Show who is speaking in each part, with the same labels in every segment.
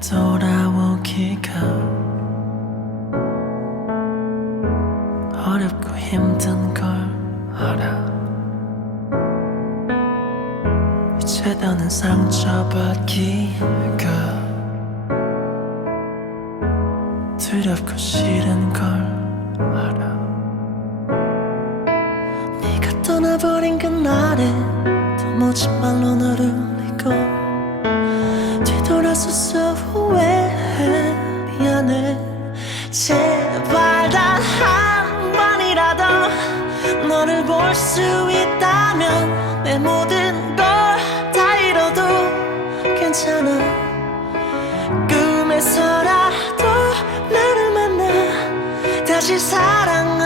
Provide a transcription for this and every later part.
Speaker 1: 돌아오기가 어렵고 힘든 걸 알아. 이제 더는 상처받기가 두렵고 싫은 걸 알아. 네가 떠나버린 그날에 도무지 말로 너를 뒤 돌아서서 후회해 미안해. 제발 단 한 번이라도 너를 볼 수 있다면 내 모든 걸 다 잃어도 괜찮아. 꿈에서라도 나를 만나 다시 사랑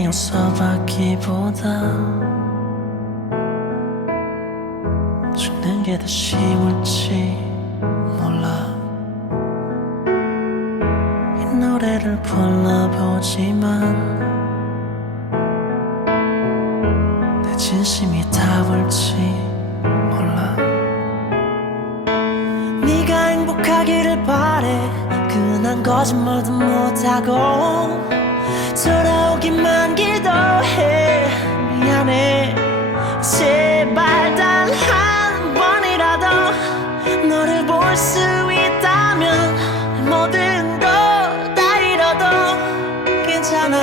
Speaker 1: 용서받기보다 죽는 게 더 쉬울지 몰라. 이 노래를 불러보지만 내 진심이 닿을지 몰라. 네가 행복하기를 바래. 그난 거짓말도 못하고 돌아오기만 기도해. 미안해. 제발 단 한 번이라도 너를 볼 수 있다면 모든 거다 잃어도 괜찮아.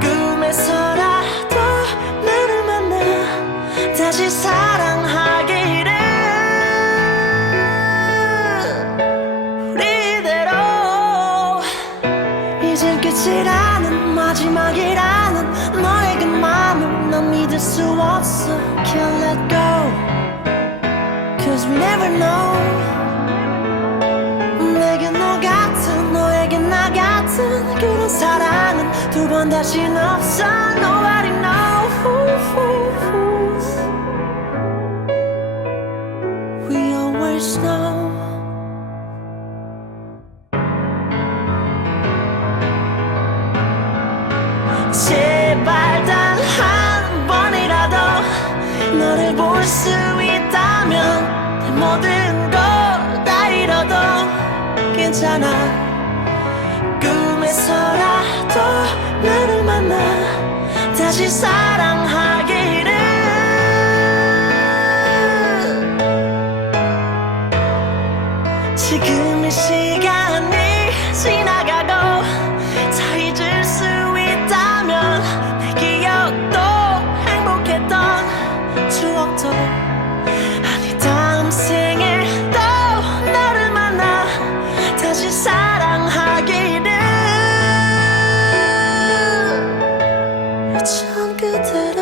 Speaker 1: 꿈에서라도 나를 만나 다시 사랑하기를 우리대로 이젠 끝이라는 마지막이라는 너의 그 맘을 난 믿을 수 없어 Can't let go Cause we never know 내게 너 같은 너에게 나 같은 그런 사랑은 두 번 다신 없어 Nobody knows We always know 제발 단 한 번이라도 너를 볼 수 있다면 내 모든 거다 잃어도 괜찮아. 꿈에서라도 나를 만나 다시 사 참 그대라